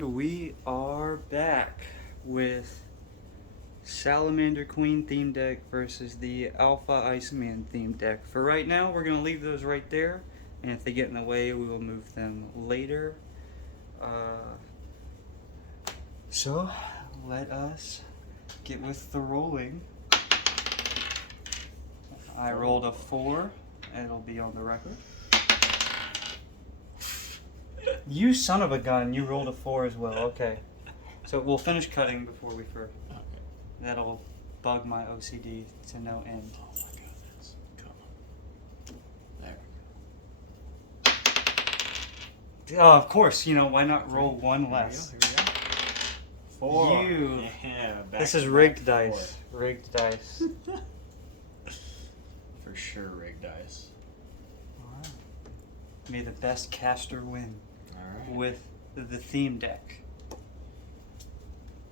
And we are back with Salamander Queen theme deck versus the Alpha Iceman theme deck. For right now, we're going to leave those right there, and if they get in the way, we will move them later. So, let us get with the rolling. I rolled a 4, and it'll be on the record. You son of a gun, you rolled a 4 as well. Okay. So we'll finish cutting before we first. Okay. That'll bug my OCD to no end. Oh my goodness. Come on. There. Oh, of course, why not roll one less? Here we go. 4. You. Yeah, This is rigged dice. Rigged dice. For sure, rigged dice. Alright. May the best caster win Alright. with the theme deck.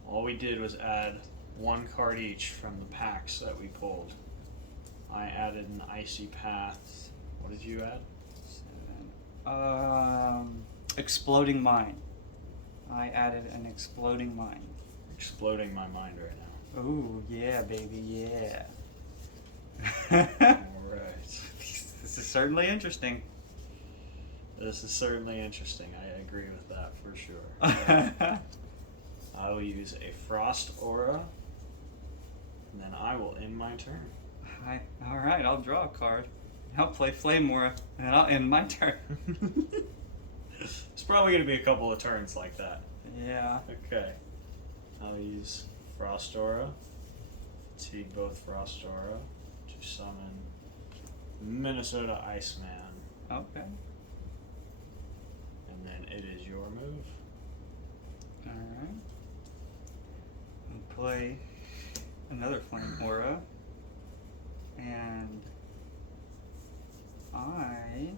All we did was add one card each from the packs that we pulled. I added an Icy Path. What did you add? 7. Exploding Mine. I added an Exploding Mine. Exploding my mind right now. Ooh, yeah, baby, yeah. Alright. This is certainly interesting. This is certainly interesting. I agree with that for sure. I will use a Frost Aura, and then I will end my turn. Alright, I'll draw a card. I'll play Flame Aura, and I'll end my turn. It's probably going to be a couple of turns like that. Yeah. Okay. I'll use Frost Aura, fatigue both Frost Aura, to summon Minnesota Iceman. Okay. And then it is your move. Alright. I'll play another Flame Aura. And I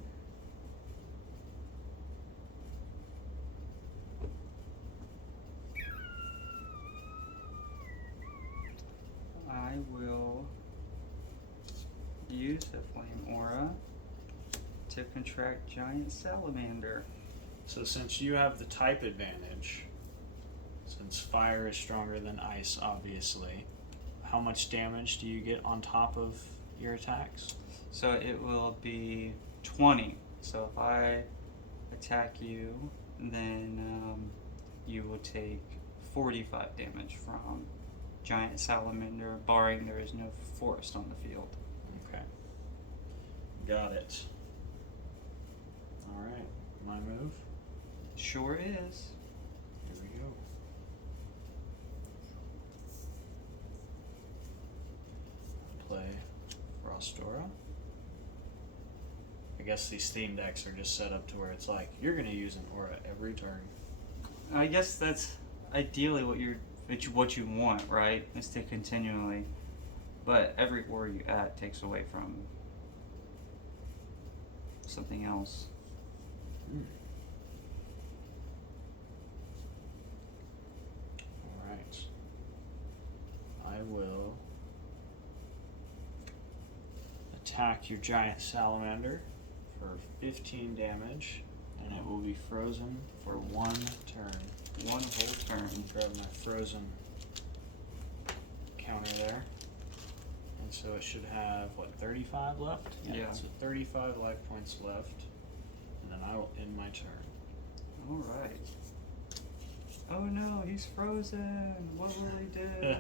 will use the Flame Aura to contract Giant Salamander. So since you have the type advantage, since fire is stronger than ice, obviously, how much damage do you get on top of your attacks? So it will be 20. So if I attack you, then you will take 45 damage from Giant Salamander, barring there is no forest on the field. Okay. Got it. Alright, my move. Sure is. Here we go. Play Frostora. I guess these theme decks are just set up to where it's like, you're going to use an aura every turn. I guess that's ideally what you want, right? Is to continually, but every aura you add takes away from something else. Alright. I will attack your giant salamander for 15 damage, and it will be frozen for 1 turn. One whole turn. Grab my frozen counter there. And so it should have, what, 35 left? Yeah. So 35 life points left. And then I will end my turn. Alright. Oh no, he's frozen. What will he do?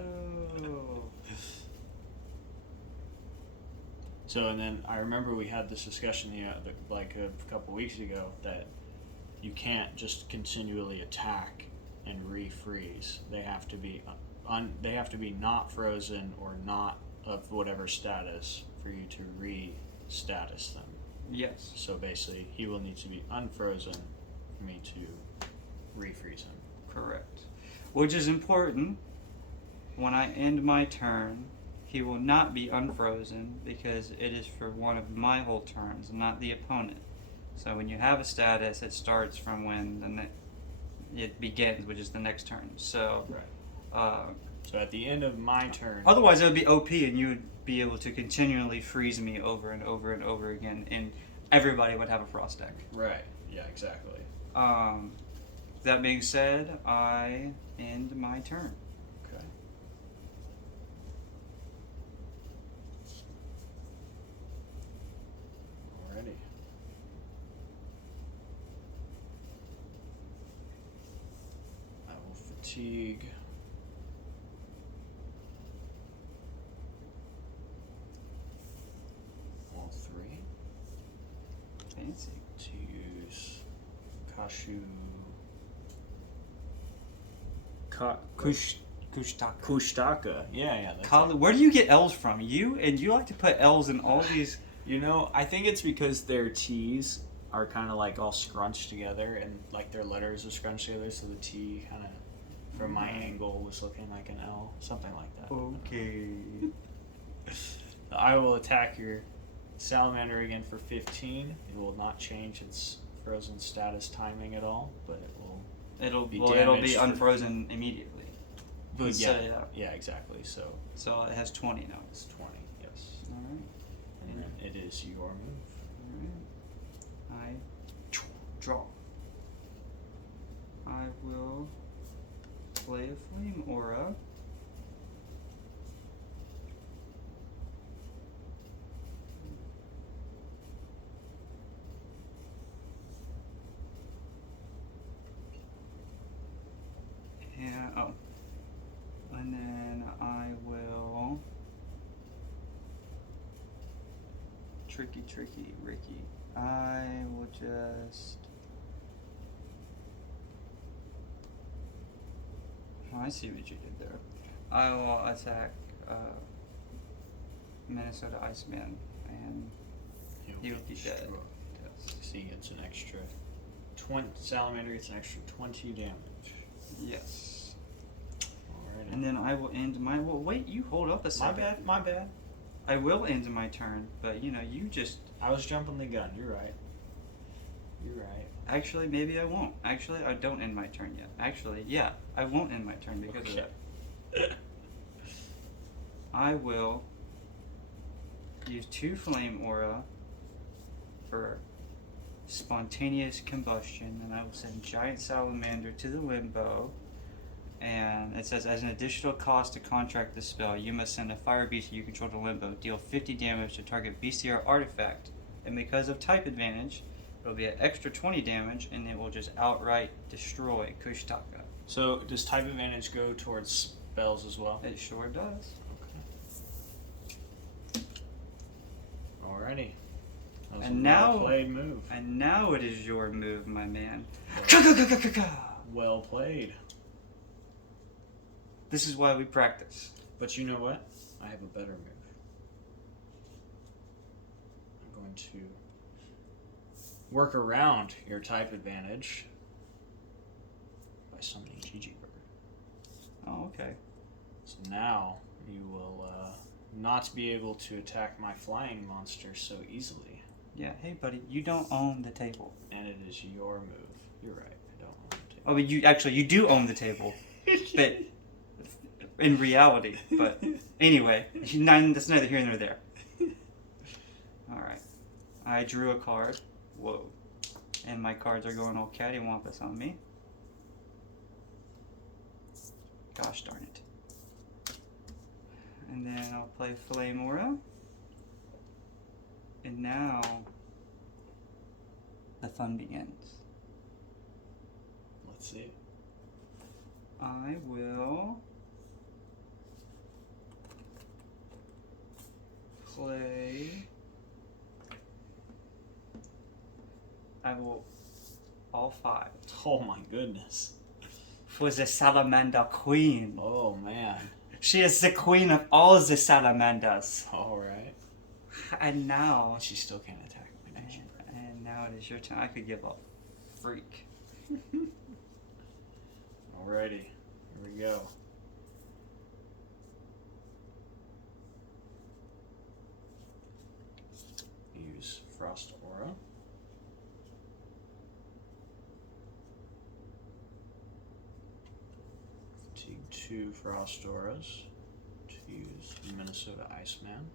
So, and then I remember we had this discussion like a couple weeks ago that you can't just continually attack and refreeze. They have to be not frozen or not of whatever status for you to re-status them. Yes. So basically, he will need to be unfrozen for me to refreeze him. Correct. Which is important. When I end my turn, he will not be unfrozen because it is for one of my whole turns, not the opponent. So when you have a status, it starts from when it begins, which is the next turn. So, right. So at the end of my turn, otherwise it would be OP, and you would be able to continually freeze me over and over and over again, and everybody would have a frost deck. Right. Yeah. Exactly. That being said, I end my turn. Okay. Alrighty. I will fatigue. All three. Fancy. To use Kashu. Kushtaka. Kushtaka. Yeah, that's Kali, it. where do you get L's from? You like to put L's in all these. You know, I think it's because their T's are kind of like all scrunched together, and like their letters are scrunched together, so the T kind of, from my angle, was looking like an L, something like that. Okay. I will attack your Salamander again for 15. It will not change its frozen status timing at all, but it will. It'll be damaged for- unfrozen immediatally. But Instead of that. yeah, exactly. So it has 20 now. it's 20. Yes. All right. And then it is your move. All right. I draw. I will play a flame aura. And then I will tricky Ricky. I will just I see what you did there. I will attack Minnesota Iceman, and he will be dead. destroyed. Yes. So he gets an extra 20. Salamander gets an extra 20 damage. Yes. Alrighty. And then I will end my. Well, wait. You hold up a my second. bad. I will end my turn, but you just. I was jumping the gun. You're right. Actually, maybe I won't. Actually, I don't end my turn yet. Actually, yeah, I won't end my turn because of that. I will use 2 flame aura for spontaneous combustion, and I will send Giant Salamander to the limbo. And it says, as an additional cost to contract the spell, you must send a fire beast you control to limbo. Deal 50 damage to target bestiary artifact. And because of type advantage, it'll be an extra 20 damage, and it will just outright destroy Kushtaka. So does type advantage go towards spells as well? It sure does. Okay. Alrighty. That was And a now- well-played move. And now it is your move, my man. Well played. This is why we practice. But you know what? I have a better move. I'm going to work around your type advantage by summoning Gigi Bird. Oh, okay. So now you will not be able to attack my flying monster so easily. Yeah, hey buddy, you don't own the table. And it is your move. You're right. I don't own the table. Oh, but you do own the table. But in reality. But anyway, that's neither here nor there. Alright. I drew a card. Whoa. And my cards are going all cattywampus on me. Gosh darn it. And then I'll play Flame Aura. And now the fun begins. Let's see. I will play. I will all 5 Oh my goodness. for the Salamander Queen. Oh man. She is the queen of all the salamanders. Alright. And now, She still can't attack my Gigi Bird. and now it is your turn. I could give a freak. Alrighty. Here we go. Use Frost Aura. Fatigue 2 Frost Auras to use Minnesota Iceman.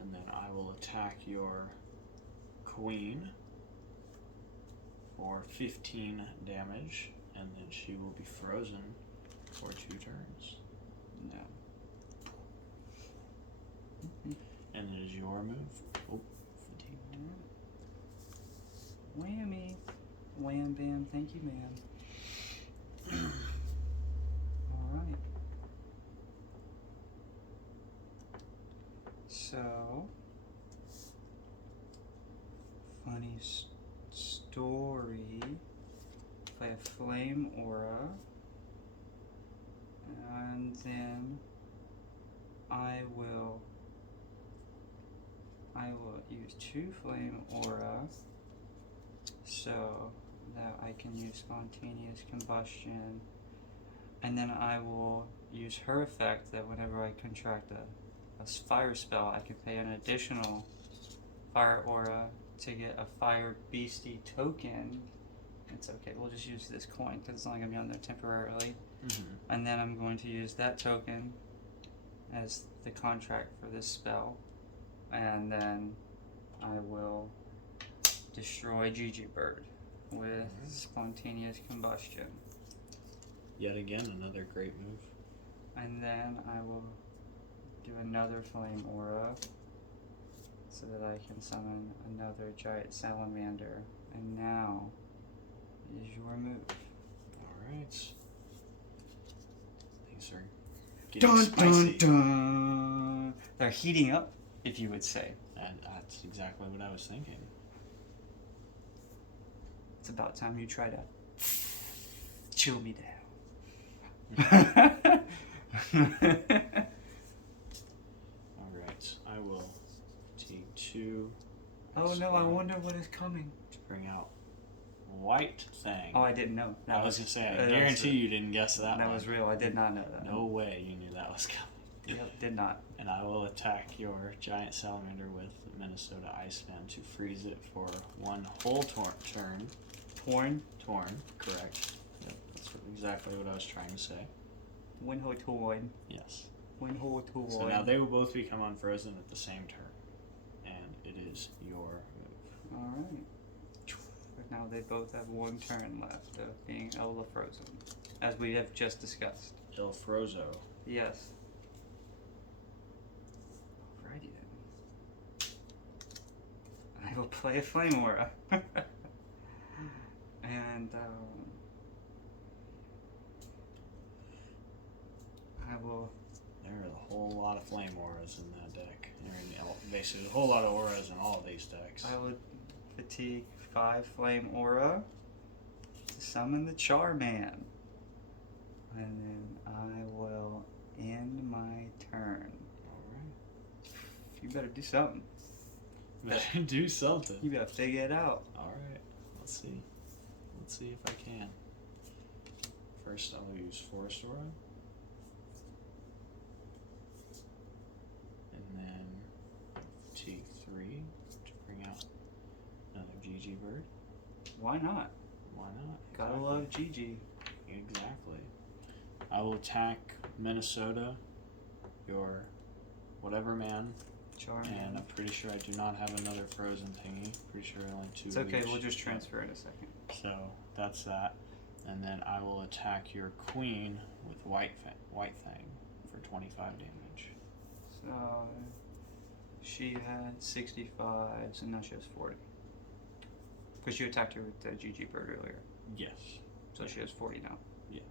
And then I will attack your Queen for 15 damage, and then she will be frozen for 2 turns. No. And it is your move. Oh, fatigue. Whammy. Wham bam, thank you, ma'am. Alright. So, funny story. Play a flame aura. And then I will use 2 flame aura so that I can use spontaneous combustion, and then I will use her effect that whenever I contract a fire spell, I can pay an additional fire aura to get a fire beastie token. It's okay, we'll just use this coin because it's only going to be on there temporarily. And then I'm going to use that token as the contract for this spell, and then I will destroy Gigi Bird with spontaneous combustion. Yet again, another great move. And then I will do another flame aura so that I can summon another giant salamander. And now is your move. Alright. Things are getting spicy. Dun! They're heating up, if you would say. And that's exactly what I was thinking. It's about time you try to chill me down. Alright, I will take 2. Oh no, I wonder what is coming. To bring out White Thing. Oh, I didn't know. I was going to say, I guarantee you didn't guess that one. That was real. I did not know that. No way you knew that was coming. Yep, did not. And I will attack your giant salamander with Minnesota Iceman to freeze it for 1 whole turn. Torn, correct. Yep, that's exactly what I was trying to say. One whole torn. Yes. One whole torn. So now they will both become unfrozen at the same turn. And it is your move. Alright. Now they both have 1 turn left of being Ella frozen, as we have just discussed. El Frozo. Yes. Alrighty then. I will play a flame aura. And I will. There are a whole lot of flame auras in that deck. Basically, a whole lot of auras in all of these decks. I would fatigue 5 flame aura to summon the Charman, and then I will end my turn. Alright. You better do something. Better do something. You better figure it out. Alright, let's see. Let's see if I can. First, I'll use Forest Aura. And then fatigue 3 to bring out another Gigi Bird. Why not? Why not? Gotta love Gigi. Exactly. I will attack Minnesota, your whatever man, Charman. and I'm pretty sure I do not have another frozen thingy. Pretty sure only 2. It's okay, each. we'll just transfer in a second. So that's that, and then I will attack your queen with White Thing for 25 damage. So she had 65, so now she has 40. Because you attacked her with the GG bird earlier. Yes. So she has 40 now. Yes.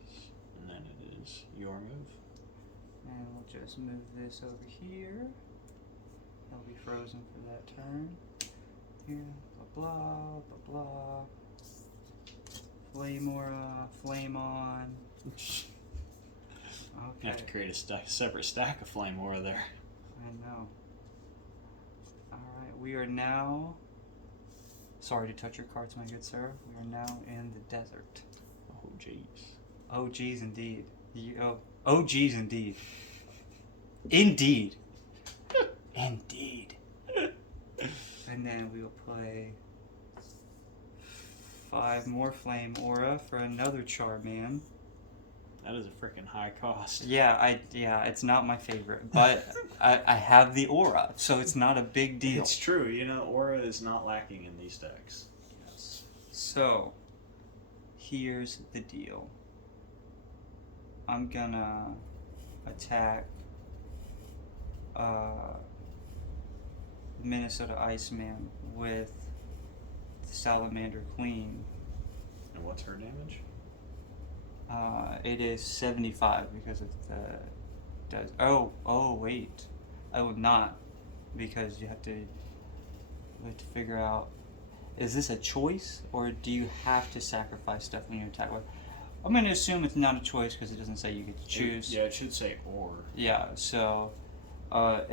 And then it is your move. And we'll just move this over here. I'll be frozen for that turn. Here, blah blah, blah blah. Flame aura, flame on. You Okay. have to create a separate stack of flame aura there. I know. Alright, we are now. Sorry to touch your cards, my good sir. We are now in the desert. Oh jeez. Oh, geez, indeed. Oh, geez, indeed. Indeed. Indeed. And then we will play 5 more flame aura for another Charman. That is a freaking high cost. Yeah, it's not my favorite, but I have the aura, so it's not a big deal. It's true, aura is not lacking in these decks. Yes. So, here's the deal. I'm gonna attack Minnesota Iceman with the Salamander Queen. And what's her damage? It is 75 because of the does. Oh wait, I will not, because you have to figure out, is this a choice or do you have to sacrifice stuff when you attack with? I'm going to assume it's not a choice because it doesn't say you get to choose. Yeah, it should say or. Yeah, so so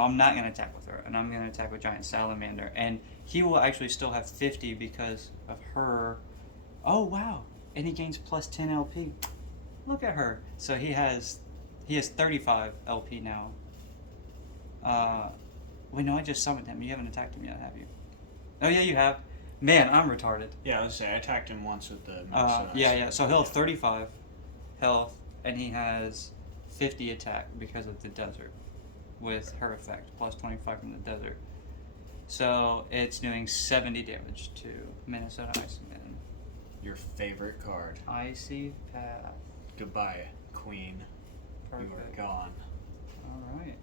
I'm not going to attack with her, and I'm going to attack with Giant Salamander, and he will actually still have 50 because of her. Oh wow, and he gains plus 10 LP. Look at her. So he has 35 LP now. Wait, no, I just summoned him. You haven't attacked him yet, have you? Oh yeah, you have. Man, I'm retarded. Yeah, I was say I attacked him once with the. Yeah. So he'll have 35 health, and he has 50 attack because of the desert, with her effect plus 25 from the desert. So it's doing 70 damage to Minnesota Iceman. Your favorite card. Icy Path. Goodbye, Queen. Perfect. You are gone. All right.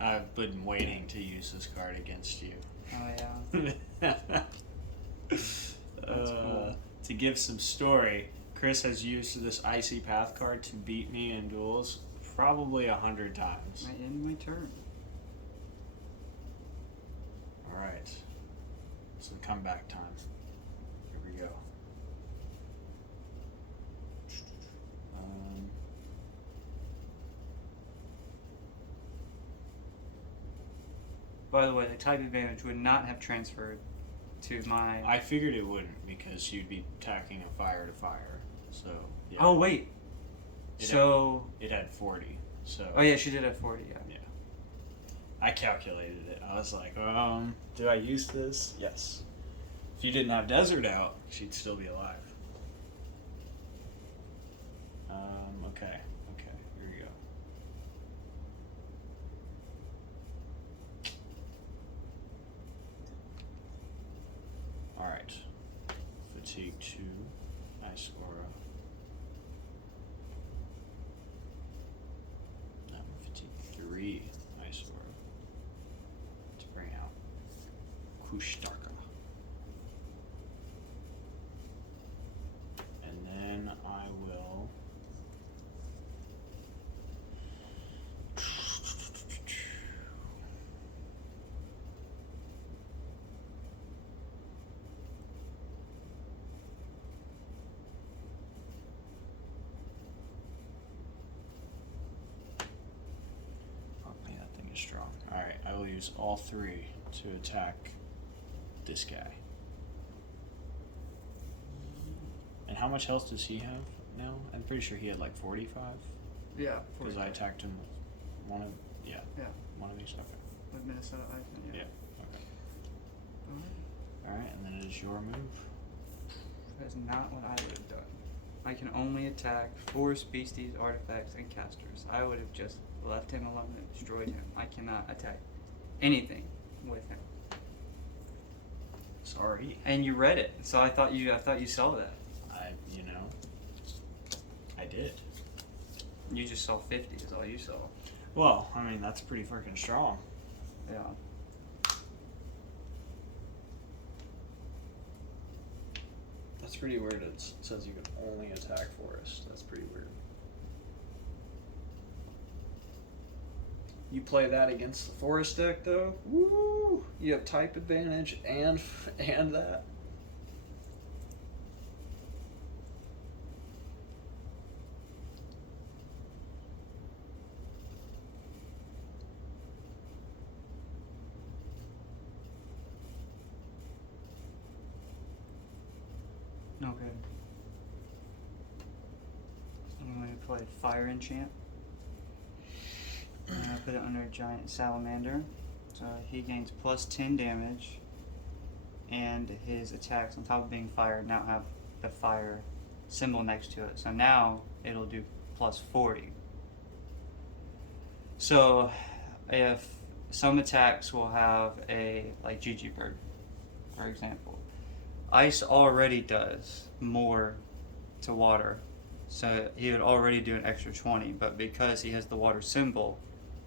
I've been waiting to use this card against you. Oh yeah. That's cool. To give some story, Chris has used this Icy Path card to beat me in duels probably 100 times. I end my turn. Alright. It's the comeback time. Here we go. By the way, the type advantage would not have transferred to my. I figured it wouldn't because you'd be attacking a fire to fire. So. Yeah. Oh wait. It had 40. So. Oh yeah, she did have 40. Yeah. Yeah. I calculated it. I was like, do I use this? Yes. If you didn't have Desert out, she'd still be alive. Okay. Here we go. Alright. Fatigue 2. Ice Aura. No, Fatigue 3. Ice Aura. To bring out Kushtaka. And then I will. That thing is strong. Alright, I will use all 3 to attack this guy. And how much health does he have now? I'm pretty sure he had like 45. Yeah. Because I attacked him with one of Yeah. one of these. Okay. With Minnesota Iceman. Yeah. Okay. Alright, and then it is your move. That is not what I would have done. I can only attack forest, beasties, artifacts, and casters. I would have just left him alone and destroyed him. I cannot attack anything with him. Sorry. And you read it, so I thought you saw that. I did. You just saw 50 is all you saw. Well, I mean, that's pretty freaking strong. Yeah. That's pretty weird. It says you can only attack forest. That's pretty weird. You play that against the forest deck, though? Woo! You have type advantage and that. Okay. I'm going to play Fire Enchant. I'm going to put it under Giant Salamander. So he gains plus 10 damage. And his attacks, on top of being fire, now have the fire symbol next to it. So now it'll do plus 40. So if some attacks will have a, like GG Bird, for example. ice already does more to water, so he would already do an extra 20. But because he has the water symbol,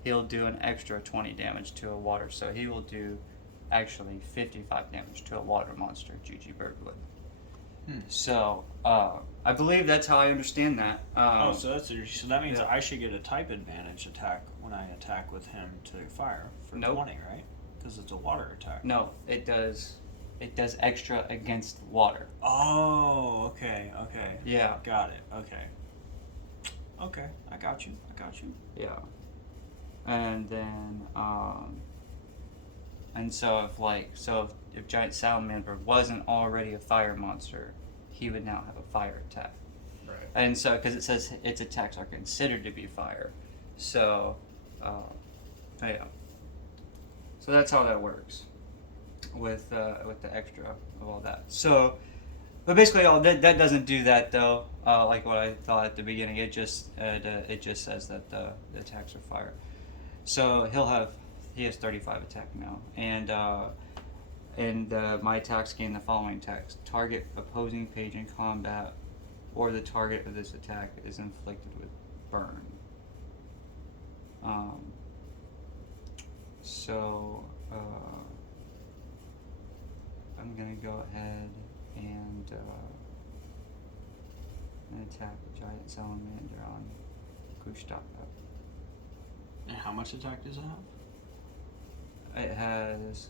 he'll do an extra 20 damage to a water. So he will do actually 55 damage to a water monster. GG Bird would. So I believe that's how I understand that. So that's interesting. So that means yeah. I should get a type advantage attack when I attack with him to fire for Nope. 20, right? Because it's a water attack. No, it does. It does extra against water. Oh, okay. Yeah. Got it. Okay, I got you. Yeah. And then, and so if Giant Salamander wasn't already a fire monster, he would now have a fire attack. Right. And so, because it says its attacks are considered to be fire, so, yeah. So that's how that works with the extra of all that. So, but basically, that doesn't do that though. Like what I thought at the beginning, it just says that the attacks are fire. So he has 35 attack now, and my attacks gain the following text: target opposing page in combat, or the target of this attack is inflicted with burn. I'm gonna go ahead and attack the Giant Salamander on Gustav. And how much attack does it have? It has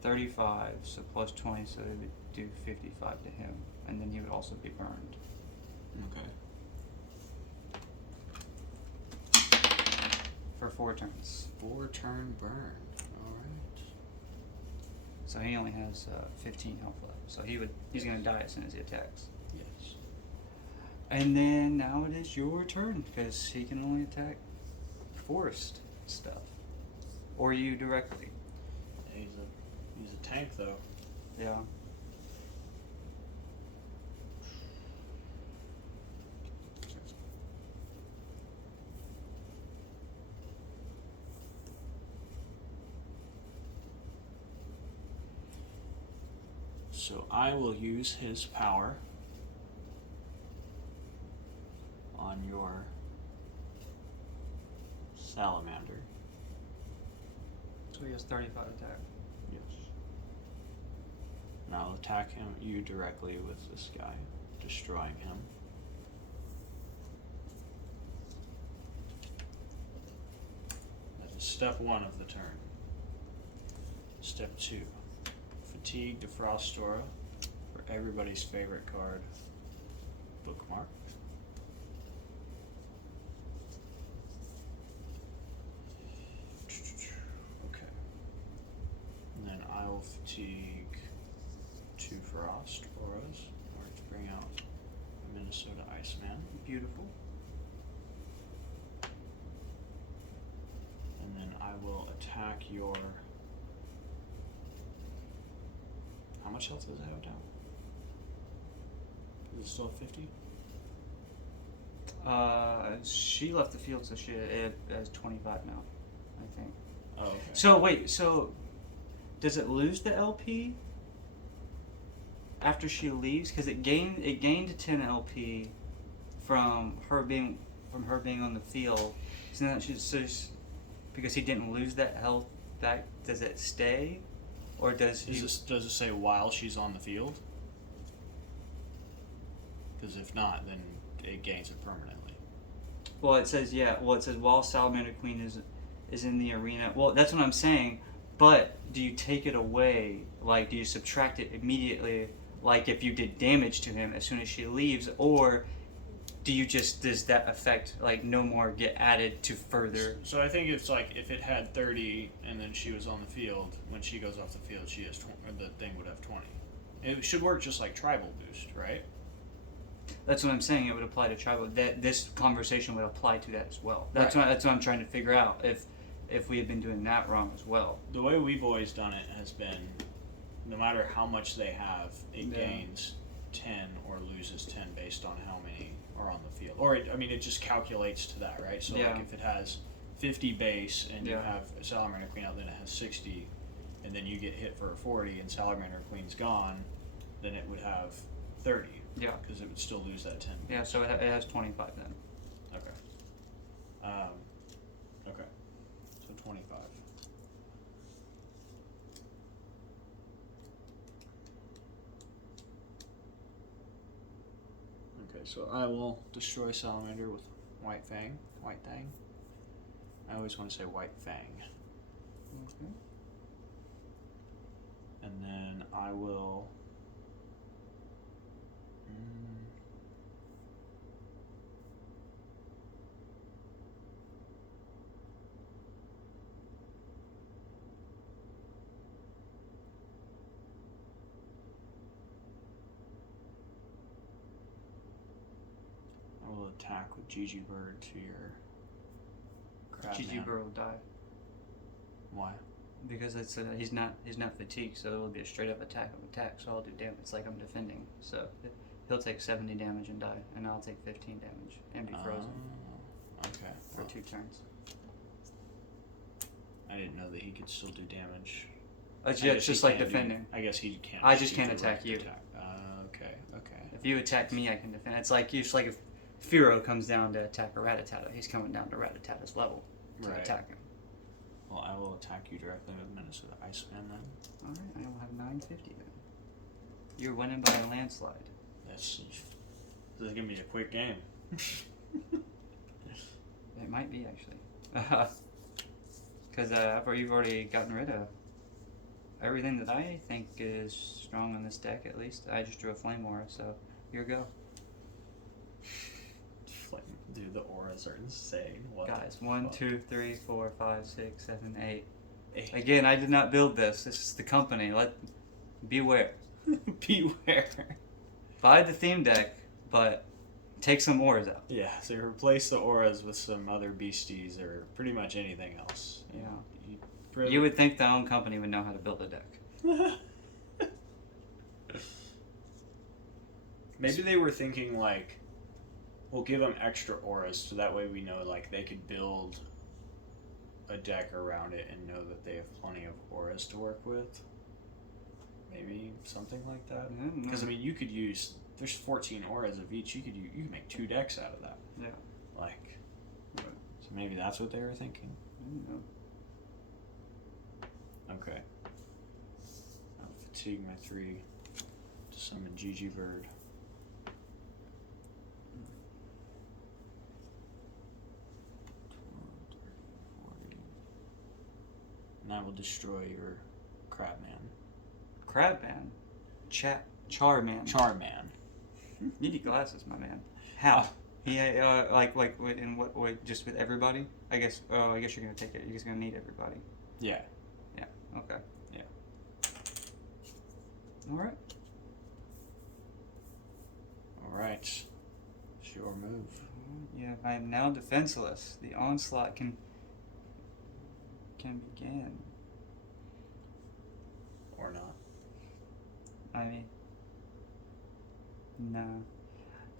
35, so plus 20, so they would do 55 to him, and then he would also be burned. Okay. For 4 turns. 4-turn burn. Alright. So he only has 15 health left. So he's gonna die as soon as he attacks. Yes. And then now it is your turn, because he can only attack forest stuff. Or you directly. Yeah, he's a tank though. Yeah. So I will use his power on your Salamander. So he has 35 attack. Yes. And I'll attack you directly with this guy, destroying him. That is step 1 of the turn. Step 2. Fatigue the Frostora for everybody's favorite card, Bookmark. Okay. And then I will fatigue 2 Frost Auras in order to bring out Minnesota Iceman. Beautiful. And then I will attack your... How much health does it have now? Is it still at 50? She left the field, so it has 25 now, I think. Oh, okay. So wait, does it lose the LP after she leaves? Because it gained 10 LP from her being on the field. So now because he didn't lose that health back. Does it stay, or does it say while she's on the field? Because if not, then it gains it permanently. Well, it says while Salamander Queen is in the arena. Well, that's what I'm saying. But do you take it away? Like, do you subtract it immediately? Like, if you did damage to him as soon as she leaves, or does that effect no more get added to further? So I think it's like if it had 30 and then she was on the field, when she goes off the field, she has 20, or the thing would have 20. It should work just like tribal boost, right? That's what I'm saying. It would apply to tribal. That this conversation would apply to that as well. That's Right. That's what I'm trying to figure out. If we had been doing that wrong as well. The way we've always done it has been, no matter how much they have, it gains 10 or loses 10 based on how many are on the field. Or it just calculates to that, right? So like if it has 50 base and you have a Salamander Queen out, then it has 60, and then you get hit for a 40 and Salamander Queen's gone, then it would have 30. Yeah. Because it would still lose that 10. Yeah, so it has 25 then. Okay. Okay. So 25. Okay, so I will destroy Salamander with White Fang. White Fang. I always want to say White Fang. Okay. And then I will. I will attack with Gigi Bird to your Crabman. Gigi Bird will die Why? because it's he's not fatigued, so it'll be a straight up attack. So I'll do damage. It's like I'm defending. So he'll take 70 damage and die, and I'll take 15 damage and be frozen Okay. for 2 turns. I didn't know that he could still do damage. It's I guess just he like can do- defending. I guess he can't. I just do can't direct attack you. Attack. Okay. If you attack me, I can defend. It's like if Firo comes down to attack a Rattata, he's coming down to Rattata's level to Right. attack him. Well, I will attack you directly with Minnesota Iceman then. Alright, I will have 950 then. You're winning by a landslide. This is gonna be a quick game. It might be, actually. Because you've already gotten rid of everything that I think is strong in this deck, at least. I just drew a Flame Aura, so here you go. Dude, the auras are insane. What Guys, the 1, fuck? 2, 3, 4, 5, 6, 7, 8. 8. Again, I did not build this. This is the company. Beware. Beware. Buy the theme deck, but take some auras out. Yeah, so you replace the auras with some other beasties or pretty much anything else. Yeah. You would think the own company would know how to build a deck. Maybe they were thinking like, we'll give them extra auras so that way we know like they could build a deck around it and know that they have plenty of auras to work with. Maybe something like that. Because I mean, you could use. There's 14 auras of each. You could make 2 decks out of that. Yeah. Like. So maybe that's what they were thinking. Okay. I'll fatigue my 3 to summon Gigi Bird. And I will destroy your Crabman. Crabman? Charman. Charman. You need glasses, my man. How? Yeah, like in what way? Just with everybody? I guess. Oh, I guess you're gonna take it. You're just gonna need everybody. Yeah. Yeah. Okay. Yeah. All right. All right. It's your move. Yeah, I am now defenseless. The onslaught can begin. Or not. I mean, no.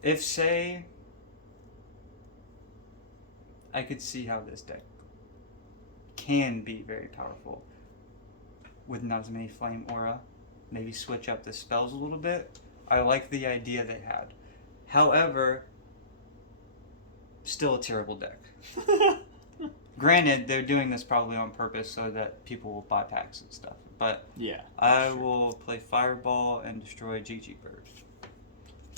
If, say, I could see how this deck can be very powerful with not as many Flame Aura, maybe switch up the spells a little bit. I like the idea they had. However, still a terrible deck. Granted, they're doing this probably on purpose so that people will buy packs and stuff. But Yeah. I will play Fireball and destroy Gigi Bird.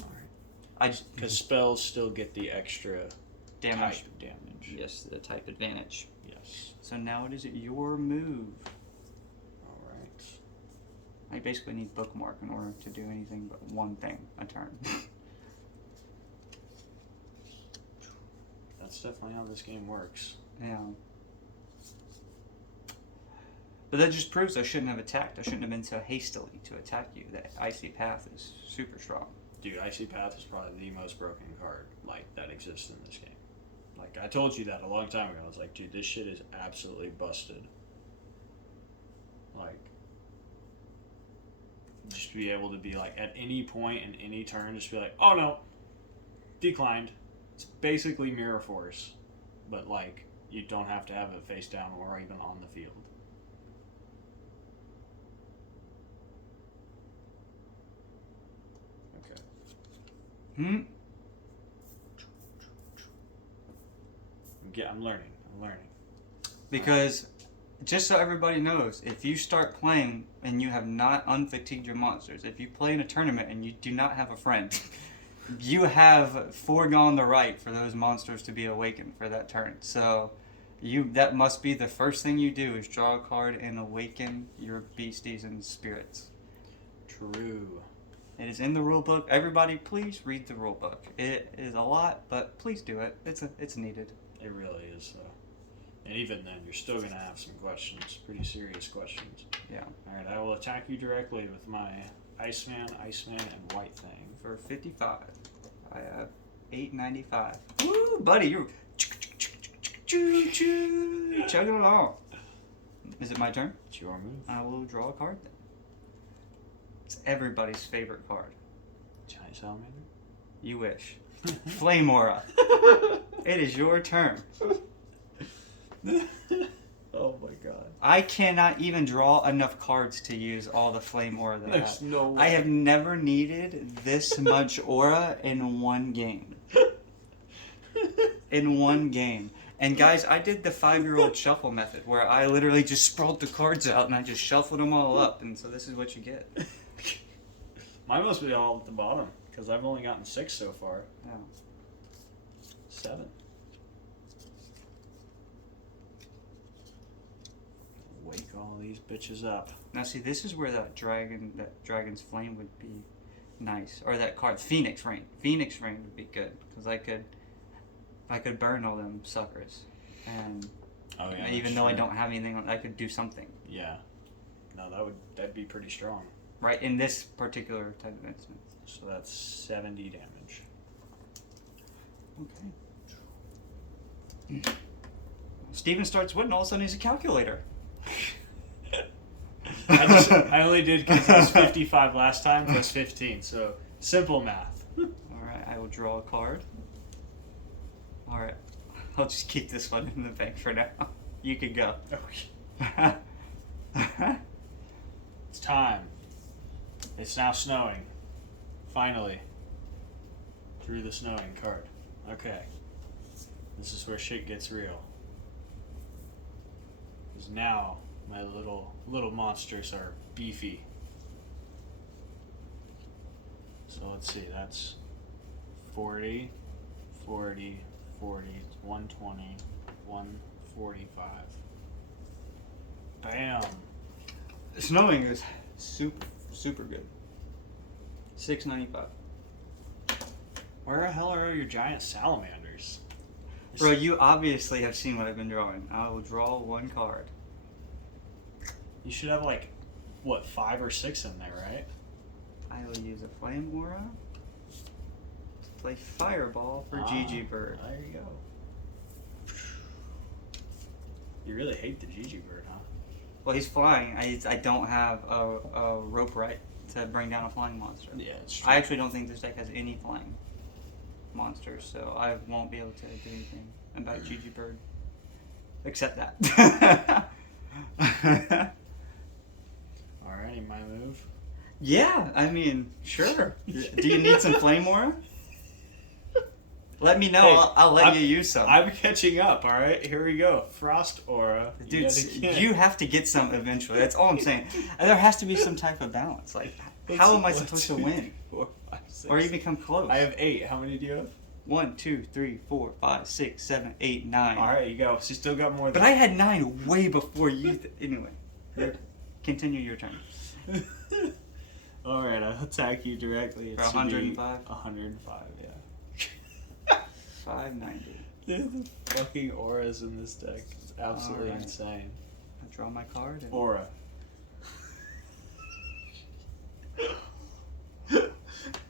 Alright. Because spells still get the extra damage. type damage. Yes, the type advantage. Yes. So now it is your move. Alright. I basically need Bookmark in order to do anything but one thing a turn. That's definitely how this game works. Yeah. But that just proves I shouldn't have attacked. I shouldn't have been so hastily to attack you. That Icy Path is super strong. Dude, Icy Path is probably the most broken card that exists in this game. Like, I told you that a long time ago. I was like, dude, this shit is absolutely busted. Like, just be able to be like, at any point in any turn, just be like, oh no, declined. It's basically Mirror Force, but like, you don't have to have it face down or even on the field. Hmm? I'm learning. Because, just so everybody knows, if you start playing and you have not unfatigued your monsters, if you play in a tournament and you do not have a friend, you have foregone the right for those monsters to be awakened for that turn. So, that must be the first thing you do is draw a card and awaken your beasties and spirits. True. It is in the rule book. Everybody, please read the rule book. It is a lot, but please do it. It's needed. It really is, though. And even then, you're still going to have some questions. Pretty serious questions. Yeah. Alright, I will attack you directly with my Iceman, and White Thing. For 55. I have 895. Woo, buddy, you're chugging along. Is it my turn? It's your move. I will draw a card then. It's everybody's favorite card. Giant Salamander? You wish. Flame Aura. It is your turn. Oh my god. I cannot even draw enough cards to use all the Flame Aura that I There's have. no way. I have never needed this much aura in one game. In one game. And guys, I did the 5-year-old shuffle method where I literally just sprawled the cards out and I just shuffled them all up. And so this is what you get. Mine must be all at the bottom because I've only gotten 6 so far. Yeah. 7. Wake all these bitches up. Now see, this is where that dragon's flame would be nice. Or that card, Phoenix Rain. Phoenix Rain would be good because I could burn all them suckers. And Oh yeah. even though I don't have anything, I could do something. Yeah. No, that'd be pretty strong. Right, in this particular type of instance. So that's 70 damage. Okay. Steven starts winning, all of a sudden he's a calculator. I only did because it was 55 last time plus 15, so simple math. Alright, I will draw a card. Alright, I'll just keep this one in the bank for now. You can go. Okay. It's time. It's now snowing. Finally. Through the snowing card. Okay. This is where shit gets real. Because now my little monsters are beefy. So let's see, that's 40, 40, 40, 120, 145. Bam! Snowing is super good. 695. Where the hell are your giant salamanders? Bro, you obviously have seen what I've been drawing. I will draw one card. You should have like, what, 5 or 6 in there, right? I will use a Flame Aura to play Fireball for GG Bird. There you go. You really hate the GG Bird, huh? Well, he's flying. I don't have a rope right to bring down a flying monster. Yeah, it's true. I actually don't think this deck has any flying monsters, so I won't be able to do anything about GG Bird. Except that. Alrighty, my move. Yeah, I mean, sure. Do you need some Flame Aura? Let me know. Hey, I'll let you use some. I'm catching up, alright? Here we go. Frost Aura. Dude, yet again. you have to get some eventually. That's all I'm saying. There has to be some type of balance. Like, how am I supposed to win? 4, 5, 6. Or even come close? I have 8. How many do you have? 1, 2, 3, 4, 5, 6, 7, 8, 9. Alright, you go. So you still got more than But I had 9 way before you. Anyway, continue your turn. Alright, I'll attack you directly. For 105? 105, yeah. 590. The fucking auras in this deck. It's absolutely Alright. insane. I draw my card. And... Aura.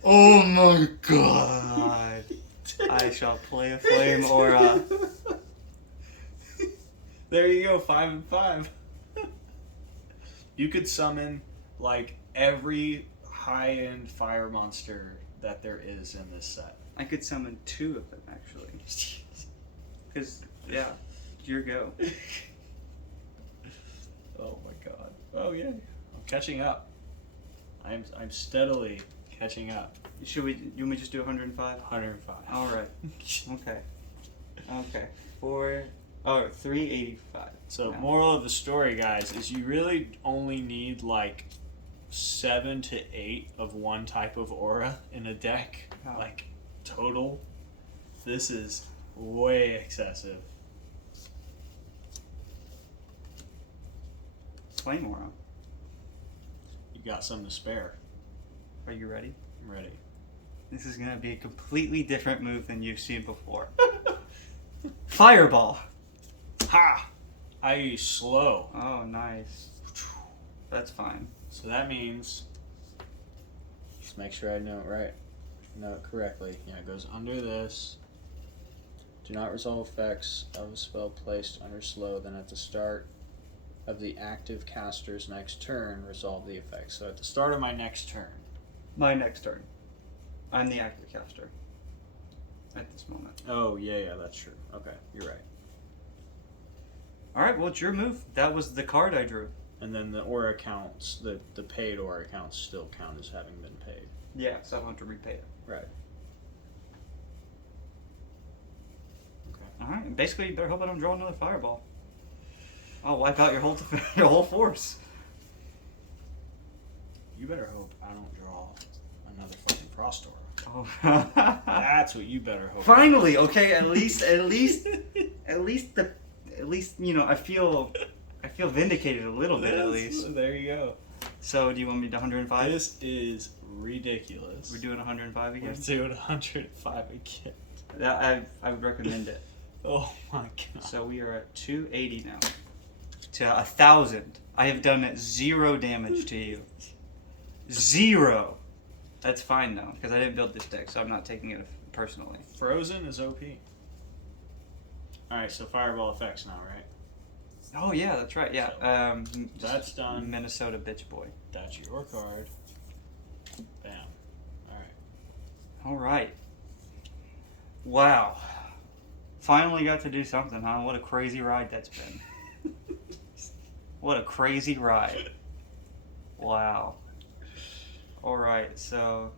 Oh my god. I shall play a Flame Aura. There you go, 5 and 5. You could summon like every high-end fire monster that there is in this set. I could summon 2 of them actually. Because, yeah, your go. Oh my god. Oh yeah. I'm catching up. I'm steadily Catching up. You want me just do 105? 105. All right. Okay. Okay. 385. So, No. moral of the story, guys, is you really only need like 7 to 8 of one type of aura in a deck, Oh. like total. This is way excessive. Flame aura. You got some to spare. Are you ready? I'm ready. This is gonna be a completely different move than you've seen before. Fireball. Ha! I use slow. Oh, nice. That's fine. So that means. Just make sure I know it right. Know it correctly. Yeah, it goes under this. Do not resolve effects of a spell placed under slow. Then at the start of the active caster's next turn, resolve the effect. So at the start of my next turn. My next turn. I'm the active caster. At this moment. Oh, yeah, that's true. Okay, you're right. Alright, well, it's your move. That was the card I drew. And then the aura counts, the paid aura counts still count as having been paid. Yeah, so I want to repay it. Right. Okay. Alright, basically, you better hope I don't draw another fireball. I'll wipe out your whole your whole force. You better hope I don't draw another fucking frost aura. Oh. That's what you better hope. Finally, okay. At least, you know, I feel vindicated a little bit at least. There you go. So, do you want me to 105? This is ridiculous. We're doing 105 We're again. doing 105 again. I would recommend it. Oh my god. So we are at 280 now. To 1,000. I have done 0 damage to you. 0. That's fine though, because I didn't build this deck, so I'm not taking it personally. Frozen is OP. Alright, so fireball effects now, right? Oh yeah, that's right. Yeah. That's done. Minnesota bitch boy. That's your card. Bam. Alright. All right. Wow. Finally got to do something, huh? What a crazy ride that's been. What a crazy ride. Wow. All right, so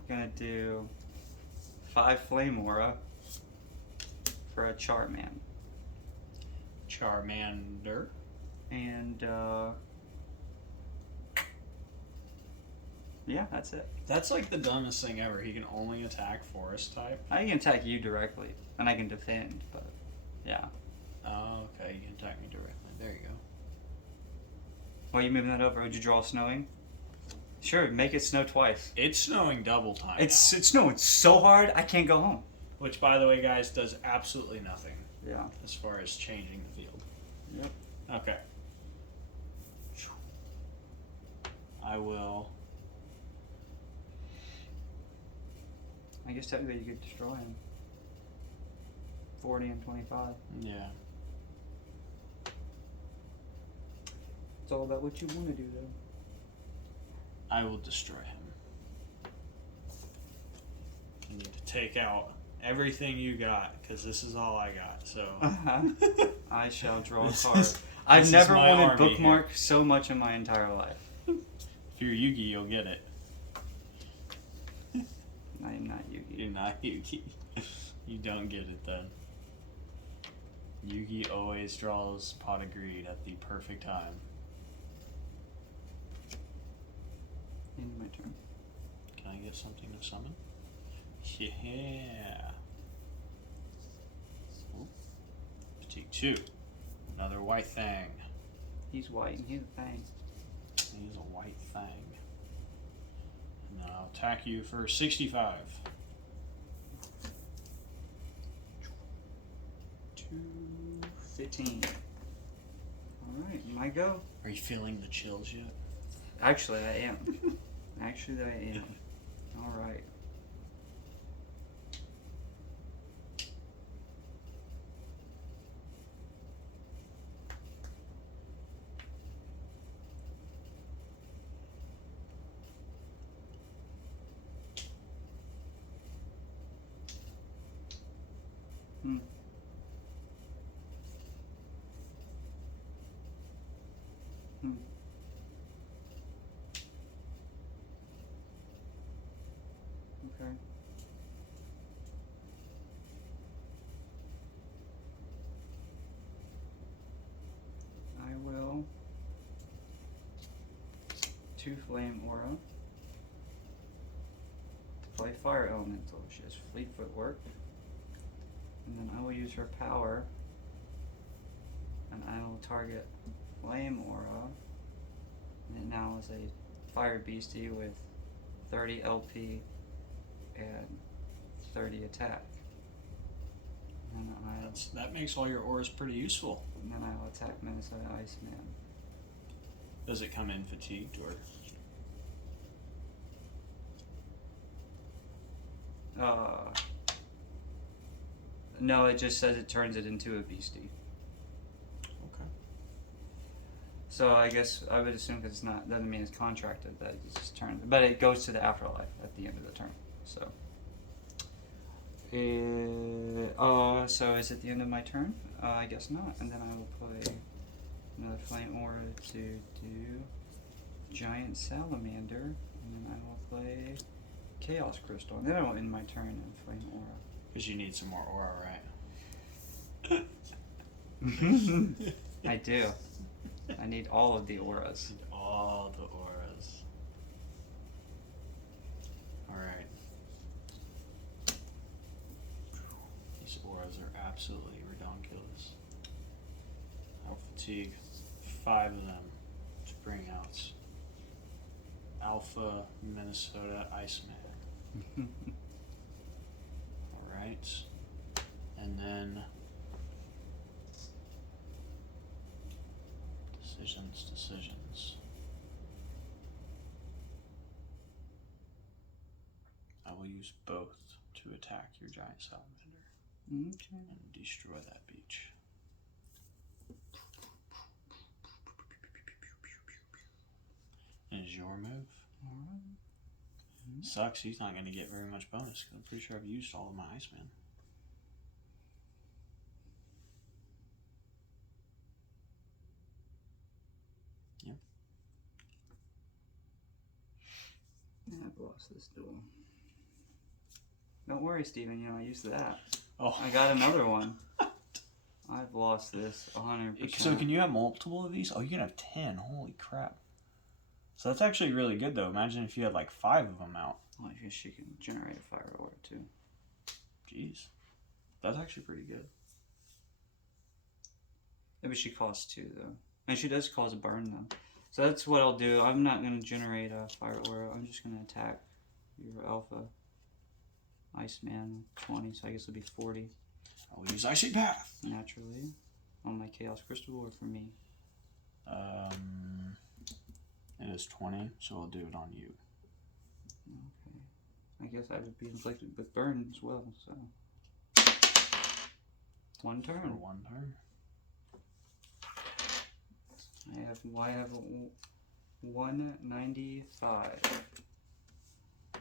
I'm gonna do 5 Flame Aura for a Charman. Charmander. And yeah, that's it. That's like the dumbest thing ever. He can only attack forest type. I can attack you directly, and I can defend, but yeah. Oh, okay. You can attack me directly. There you go. Why are you moving that over? Would you draw snowing? Sure, make it snow twice. It's snowing double time. It's snowing so hard I can't go home. Which, by the way, guys, does absolutely nothing Yeah. as far as changing the field. Yep. Okay. I will. I guess technically you could destroy him. 40 and 25. Yeah. It's all about what you want to do, though. I will destroy him. You need to take out everything you got, because this is all I got. So. I shall draw a This card. is- I've this is never my wanted army bookmark so much in my entire life. If you're Yugi, you'll get it. I am not Yugi. You're not Yugi. You don't get it then. Yugi always draws Pot of Greed at the perfect time. End my turn. Can I get something to summon? Yeah. Ooh. Fatigue 2. Another white thing. He's white and he's a thing. He's a white thing. And I'll attack you for 65. 215. Alright, my go. Are you feeling the chills yet? Actually, I am. Actually, I am. Alright. Hmm. Hmm. Okay. I will 2 Flame Aura to play Fire Elemental. She has Fleet Footwork. And then I will use her power, and I will target Flame Aura. And it now is a Fire Beastie with 30 LP and 30 attack. And then That makes all your auras pretty useful. and then I will attack Minnesota Iceman. Does it come in fatigued or? No, it just says it turns it into a beastie. Okay. So I guess I would assume because it's not, doesn't mean it's contracted, that it just turns, but it goes to the afterlife at the end of the turn. So. So is it the end of my turn? I guess not. And then I will play another Flame Aura to do Giant Salamander, and then I will play Chaos Crystal, and then I will end my turn in Flame Aura. Because you need some more aura, right? I do. I need all of the auras. All the auras. Alright. These auras are absolutely redonkulous. I'll fatigue 5 of them to bring out Alpha Minnesota Iceman. Alright. And then decisions. I will use both to attack your giant salamander Okay. and destroy that beach. Is your move. Alright. Sucks, he's not going to get very much bonus because I'm pretty sure I've used all of my Iceman. Yep. I've lost this duel. Don't worry, Steven, you know, I used that. Oh. I got another one. I've lost this 100%. So can you have multiple of these? Oh, you can have 10. Holy crap. So that's actually really good, though. Imagine if you had like 5 of them out. Well, I guess she can generate a fire aura, too. Jeez. That's actually pretty good. Maybe she costs 2, though. And she does cause a burn, though. So that's what I'll do. I'm not going to generate a fire aura. I'm just going to attack your alpha Iceman 20, so I guess it'll be 40. I'll use Icy Path. Naturally. On my Chaos Crystal or for me? It is 20, so I'll do it on you. Okay. I guess I would be inflicted with burn as well, so. 1 turn. For 1 turn. I have 195.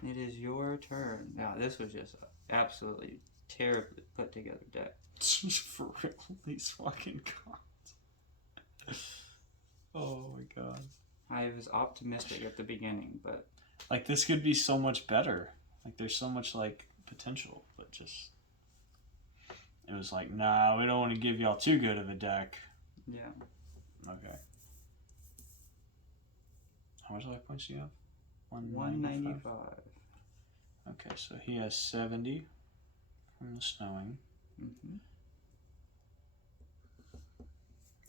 It is your turn. Now, this was just an absolutely terribly put together deck. For real, these fucking cards. Oh my god. I was optimistic at the beginning, but Like, this could be so much better. Like, there's so much, like, potential, but just... It was like, nah, we don't want to give y'all too good of a deck. yeah. Okay. How much life points do you have? 195. Okay, so he has 70 from the snowing. Mm-hmm.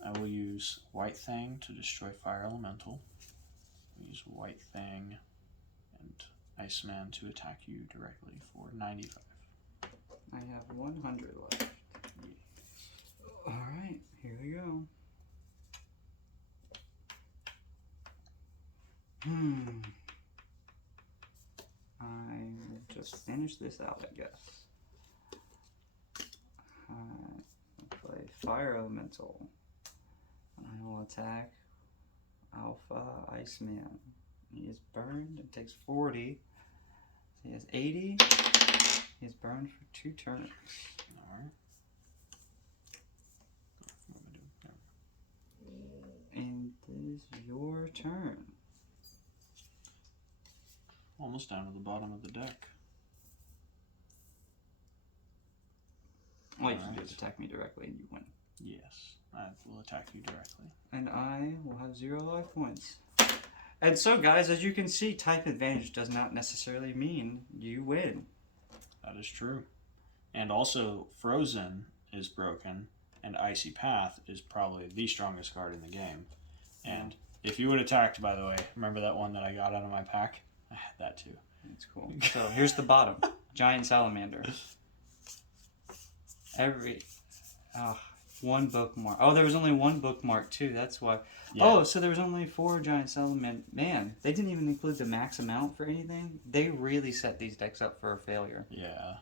I will use White Thing to destroy Fire Elemental. I'll use White Thing and Iceman to attack you directly for 95. I have 100 left. Alright, here we go. I will just finish this out, I guess. I'll play Fire Elemental. And I will attack Alpha Iceman. He is burned. It takes 40. So he has 80. He's burned for 2 turns. Alright. And it is your turn. Almost down to the bottom of the deck. All you can do Alright. is attack me directly and you win. Yes, I will attack you directly. And I will have 0 life points. And so, guys, as you can see, type advantage does not necessarily mean you win. That is true. And also, Frozen is broken, and Icy Path is probably the strongest card in the game. And if you would attacked, by the way, remember that one that I got out of my pack? I had that too. That's cool. So here's the bottom. Giant Salamander. One bookmark. Oh, there was only one bookmark too. That's why. Yeah. Oh, so there was only 4 Giant Salamander. Man, they didn't even include the max amount for anything. They really set these decks up for a failure. Yeah.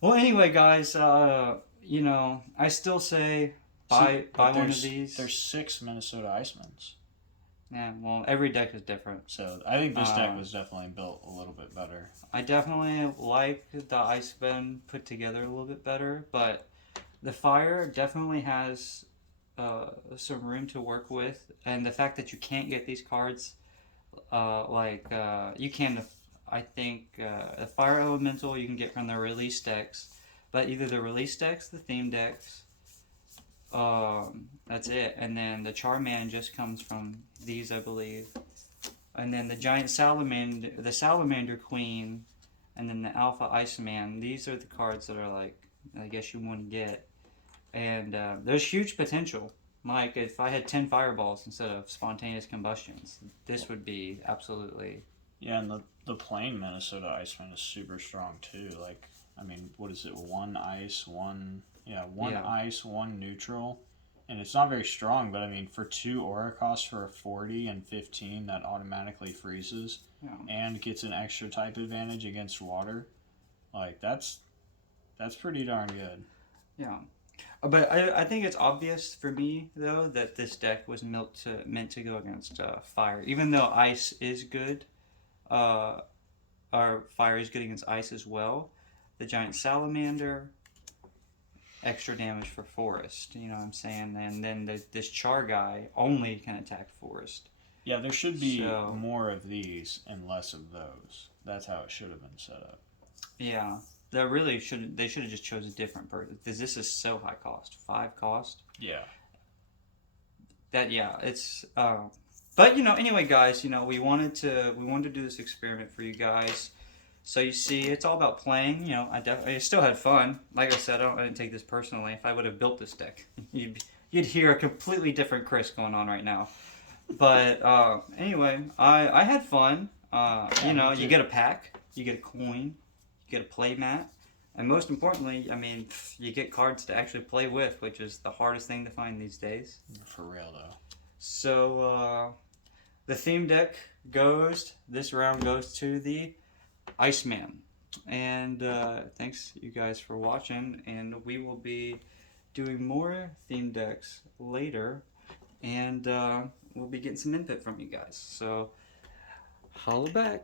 Well, anyway, guys, you know, I still say buy one of these. There's 6 Minnesota Icemans. Yeah, well, every deck is different. So I think this deck was definitely built a little bit better. I definitely like the Iceman put together a little bit better, but the Fire definitely has some room to work with, and the fact that you can't get these cards, you can, I think, the Fire Elemental you can get from the release decks, but either the release decks, the theme decks, that's it, and then the Charman just comes from these, I believe, and then the Giant Salamander, the Salamander Queen, and then the Alpha Iceman. These are the cards that are like, I guess you want to get. And there's huge potential. Like, if I had 10 fireballs instead of spontaneous combustions, this would be absolutely... Yeah, and the plain Minnesota Iceman is super strong too. Like, I mean, what is it? 1 ice, 1... Yeah, 1 ice, 1 neutral. And it's not very strong, but I mean, for 2 aura costs for a 40 and 15, that automatically freezes and gets an extra type advantage against water. Like, that's pretty darn good. Yeah. But I think it's obvious for me, though, that this deck was meant to go against fire. Even though ice is good, or fire is good against ice as well. The Giant Salamander, extra damage for forest, you know what I'm saying? And then this Char guy only can attack forest. Yeah, there should be more of these and less of those. That's how it should have been set up. Yeah. They should have just chose a different person, because this is so high cost. 5 cost. Yeah. It's but you know, anyway, guys, you know, we wanted to do this experiment for you guys. So you see, it's all about playing. You know, I still had fun. Like I said, I didn't take this personally. If I would have built this deck, you'd hear a completely different Chris going on right now. But anyway, I had fun. You know, you get a pack, you get a coin, you get a play mat, and most importantly, I mean, you get cards to actually play with, which is the hardest thing to find these days. For real, though. So the theme deck this round goes to the Iceman. And thanks you guys for watching, and we will be doing more theme decks later, and we'll be getting some input from you guys. So holla back.